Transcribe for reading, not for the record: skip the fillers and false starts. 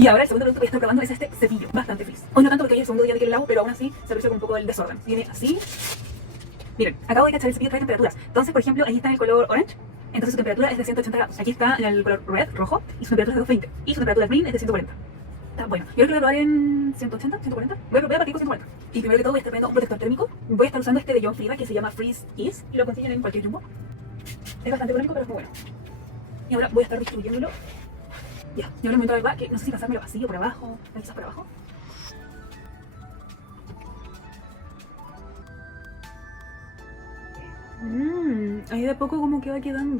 Y ahora el segundo producto que estoy probando es este cepillo, bastante frizz. Hoy no tanto porque es el segundo día de que lo lavo, pero aún así se aprecia con un poco el desorden. Viene así. Miren, acabo de cachar el cepillo trae temperaturas. Entonces, por ejemplo, ahí está en el color orange. Entonces su temperatura es de 180 grados. Aquí está en el color red, rojo, y su temperatura es de 220. Y su temperatura green es de 140. Está bueno. Yo creo que lo voy a probar en 180, 140. Voy a partir con 140. Y primero que todo voy a estar poniendo un protector térmico. Voy a estar usando este de John Frieda que se llama Freeze Ease. Y lo consiguen en cualquier jumbo. Es bastante económico, pero es muy bueno. Y ahora voy a estar distribuyéndolo. Ya, y ahora el momento de verdad que no sé si pasármelo así o por abajo. Quizás por abajo. Ahí de a poco como que va quedando.